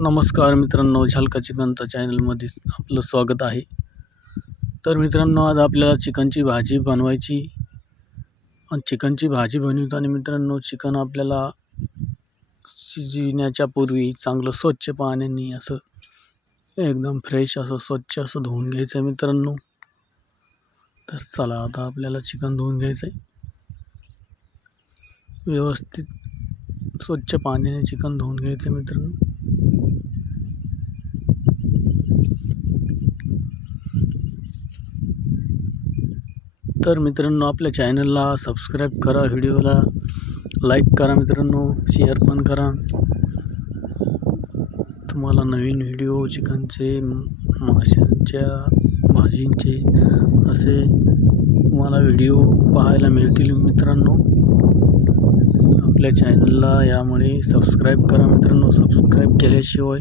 नमस्कार मित्रांनो, झालका चिकनच्या चॅनलमध्ये आपलं स्वागत आहे. तर मित्रांनो, आज आपल्याला चिकनची भाजी बनवायची. आणि चिकनची भाजी बनवताना मित्रांनो, चिकन आपल्याला शिजविण्याच्या पूर्वी चांगलं स्वच्छ पाण्याने असं एकदम फ्रेश असं स्वच्छ असं धुवून घ्यायचं आहे मित्रांनो. तर चला, आता आपल्याला चिकन धुवून घ्यायचं आहे. व्यवस्थित स्वच्छ पाण्याने चिकन धुवून घ्यायचं मित्रांनो. तर मित्रांनो, आपल्या चॅनलला सबस्क्राईब करा, व्हिडिओला लाईक करा मित्रांनो, शेअर पण करा. तुम्हाला नवीन व्हिडिओ चिकनचे, माशांच्या भाजींचे असे तुम्हाला व्हिडिओ पाहायला मिळतील मित्रांनो. आपल्या चॅनलला यामुळे सबस्क्राईब करा मित्रांनो. सबस्क्राईब केल्याशिवाय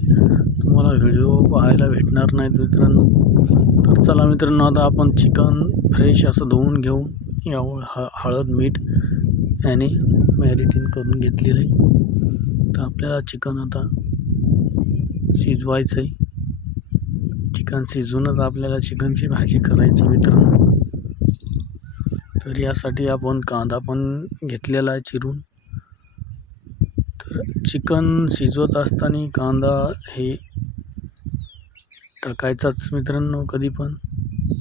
तुम्हाला व्हिडिओ पाहायला भेटणार नाहीत मित्रांनो. तर चला मित्रांनो, आता आपण चिकन फ्रेश असं धुवून घेऊ. यावर हळद मीठ याने मॅरिनेट करून घेतलेलं आहे. तर आपल्याला चिकन आता शिजवायचं आहे. चिकन शिजवूनच आपल्याला चिकनची भाजी करायची मित्रांनो. तर यासाठी आपण कांदा पण घेतलेला आहे चिरून. तर चिकन शिजवत असताना कांदा हे टाकायचाच मित्रांनो कधी पण.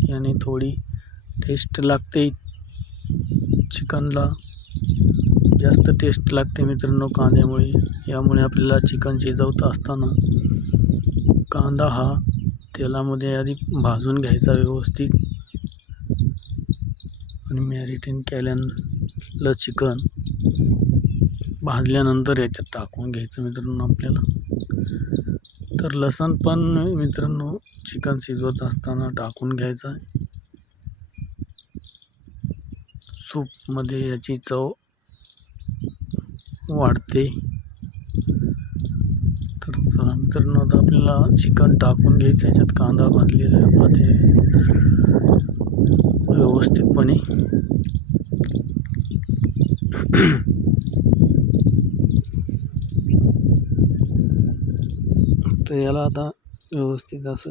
याने थोडी टेस्ट लागते चिकनला, जास्त टेस्ट लागते मित्रांनो कांद्यामुळे. यामुळे आपल्याला चिकन शिजवत असताना कांदा हा तेलामध्ये आधी भाजून घ्यायचा व्यवस्थित. आणि मॅरिनेट केलेलं चिकन भाजल्यानंतर याच्यात टाकून घ्यायचं मित्रांनो आपल्याला. तर लसूण पण मित्रांनो चिकन शिजवत असताना टाकून घ्यायचा. सूपमध्ये याची चव वाढते. तर चला मित्रांनो, आता आपल्याला चिकन टाकून घ्यायचं. याच्यात कांदा भाजलेला आहे आपला ते व्यवस्थितपणे. तर याला आता व्यवस्थित असं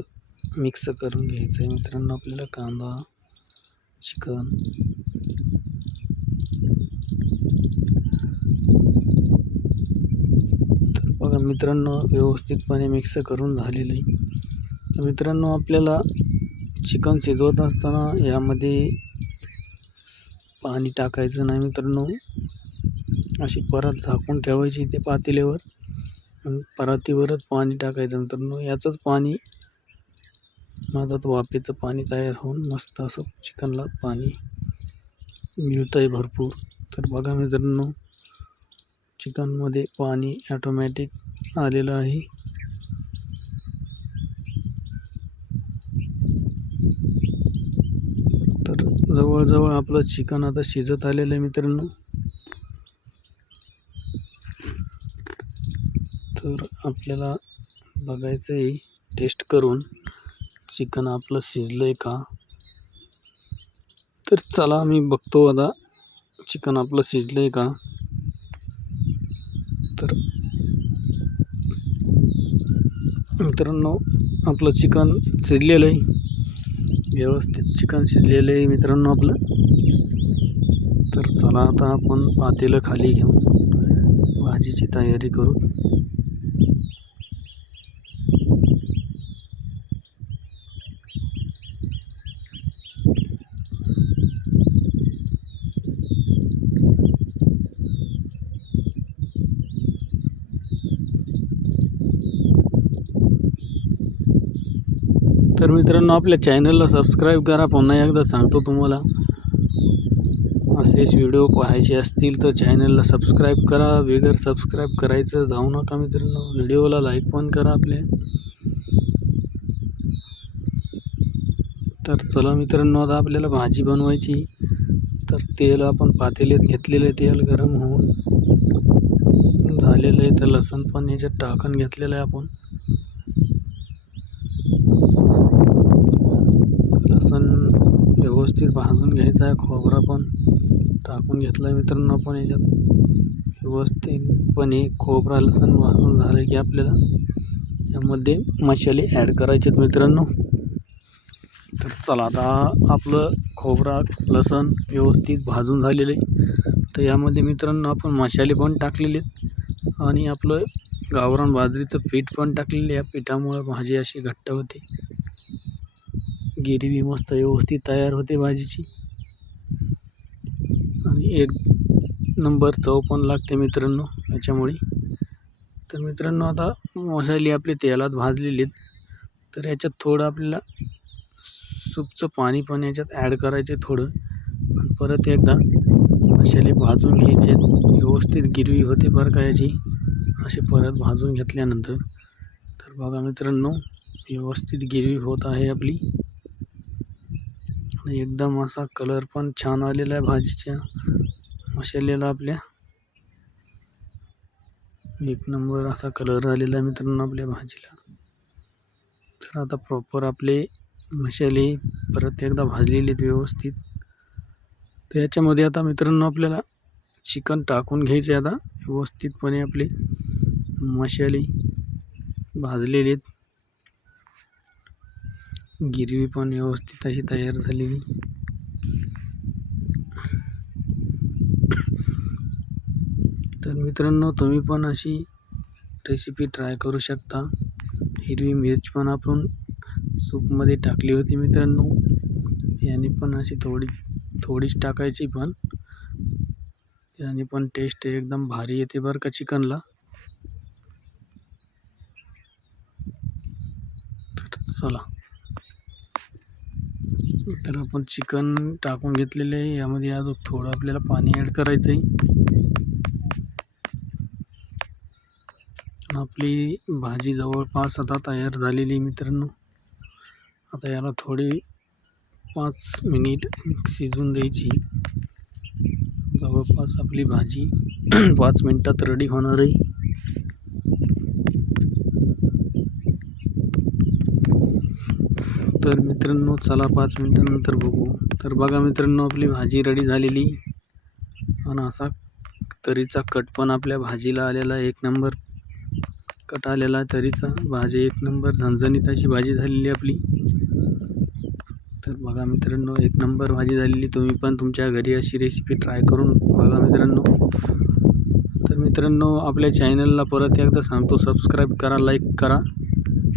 मिक्स करून घ्यायचं आहे मित्रांनो आपल्याला कांदा चिकन. तर बघा मित्रांनो, व्यवस्थितपणे मिक्स करून झालेलं आहे. तर मित्रांनो, आपल्याला चिकन शिजवत असताना यामध्ये पाणी टाकायचं नाही मित्रांनो. अशी परत झाकून ठेवायची ते पातेल्यावर. परातीवरच पाणी टाकायचं मित्रांनो. याचंच पाणी मधात वाफेचं पाणी तयार होऊन मस्त असं चिकनला पाणी मिळतं आहे भरपूर. तर बघा मित्रांनो, चिकनमध्ये पाणी ॲटोमॅटिक आलेलं आहे. तर जवळजवळ आपलं चिकन आता शिजत आलेलं आहे मित्रांनो. तर आपल्याला बघायचं आहे टेस्ट करून चिकन आपलं शिजलं आहे का. तर चला मी बघतो आता चिकन आपलं शिजलं आहे का. तर मित्रांनो, आपलं चिकन शिजलेलं आहे, व्यवस्थित चिकन शिजलेलं आहे मित्रांनो आपलं. तर चला आता आपण पातेलं खाली घेऊन भाजीची तयारी करू. तर मित्रांनो, आपल्या चॅनलला सबस्क्राईब करा. पुन्हा एकदा सांगतो तुम्हाला, असेच व्हिडिओ पाहायचे असतील तर चॅनलला सबस्क्राईब करा. बिगर सबस्क्राईब करायचं जाऊ नका मित्रांनो. व्हिडिओला लाईक पण करा आपल्या. तर चला मित्रांनो, आता आपल्याला भाजी बनवायची. तर तेल आपण पातेल्यात घेतलेलं आहे. तेल गरम होऊन झालेलं आहे. तर लसूण पण याच्यात टाकून घेतलेलं आहे आपण. लसूण व्यवस्थित भाजून घ्यायचा आहे. खोबरा पण टाकून घेतला आहे मित्रांनो आपण याच्यात. व्यवस्थितपणे खोबरा लसूण भाजून झालं की आपल्याला यामध्ये मसाले ॲड करायचे आहेत मित्रांनो. तर चला, आता आपलं खोबरा लसूण व्यवस्थित भाजून झालेलं आहे. तर यामध्ये मित्रांनो आपण मसाले पण टाकलेले आहेत आणि आपलं गावरान बाजरीचं पीठ पण टाकलेलं आहे. या पिठामुळे भाजी अशी घट्ट होते, गिरवी मस्त व्यवस्थित तयार होते भाजीची आणि एक नंबर चव पण लागते मित्रांनो याच्यामुळे. तर मित्रांनो, आता मसाले आपले तेलात भाजलेले आहेत. तर याच्यात थोडं आपल्याला सूपचं पाणी पण याच्यात ॲड करायचे थोडं, आणि परत एकदा मसाले भाजून घ्यायचे. व्यवस्थित गिरवी होते बरं का याची, असे परत भाजून घेतल्यानंतर. तर बघा मित्रांनो, व्यवस्थित गिरवी होत आहे आपली आणि एकदम असा कलर पण छान आलेला आहे भाजीच्या मसाल्याला आपल्या. एक नंबर असा कलर आलेला आहे मित्रांनो आपल्या भाजीला. तर आता प्रॉपर आपले मसाले परत एकदा भाजलेले आहेत व्यवस्थित. तर याच्यामध्ये आता मित्रांनो आपल्याला चिकन टाकून घ्यायचे. आता व्यवस्थितपणे आपले मसाले भाजलेले आहेत, गिरवी पण व्यवस्थित अशी तयार झालेली. तर मित्रांनो, तुम्ही पण अशी रेसिपी ट्राय करू शकता. हिरवी मिरच पण आपण सूपमध्ये टाकली होती मित्रांनो, याने पण अशी थोडीच टाकायची, पण याने पण टेस्ट एकदम भारी येते बरं का चिकनला. तर चला, तर आपण चिकन टाकून घेतलेले आहे. यामध्ये अजून थोडं आपल्याला पाणी ॲड करायचं आहे. आपली भाजी जवळपास आता तयार झालेली मित्रांनो. आता याला थोडी 5 मिनिट शिजवून द्यायची. जवळपास आपली भाजी 5 मिनिटात रेडी होणार आहे. तर मित्रांनो, चला 5 मिनिटानंतर बघू. तर बघा मित्रांनो, आपली भाजी रेडी झालेली आणि असा तरीचा कट पण आपल्या भाजीला आलेला, एक नंबर कट आलेला तरीचा. भाजी एक नंबर झणझणीत अशी भाजी झालेली आपली. तर बघा मित्रांनो, एक नंबर भाजी झालेली. तुम्ही पण तुमच्या घरी अशी रेसिपी ट्राय करून बघा मित्रांनो. तर मित्रांनो, आपल्या चॅनलला परत एकदा सांगतो, सबस्क्राईब करा, लाईक करा,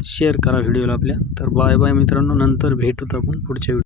शेअर करा व्हिडिओला आपल्या. तर बाय बाय मित्रांनो, नंतर भेटूत आपण पुढच्या व्हिडिओ.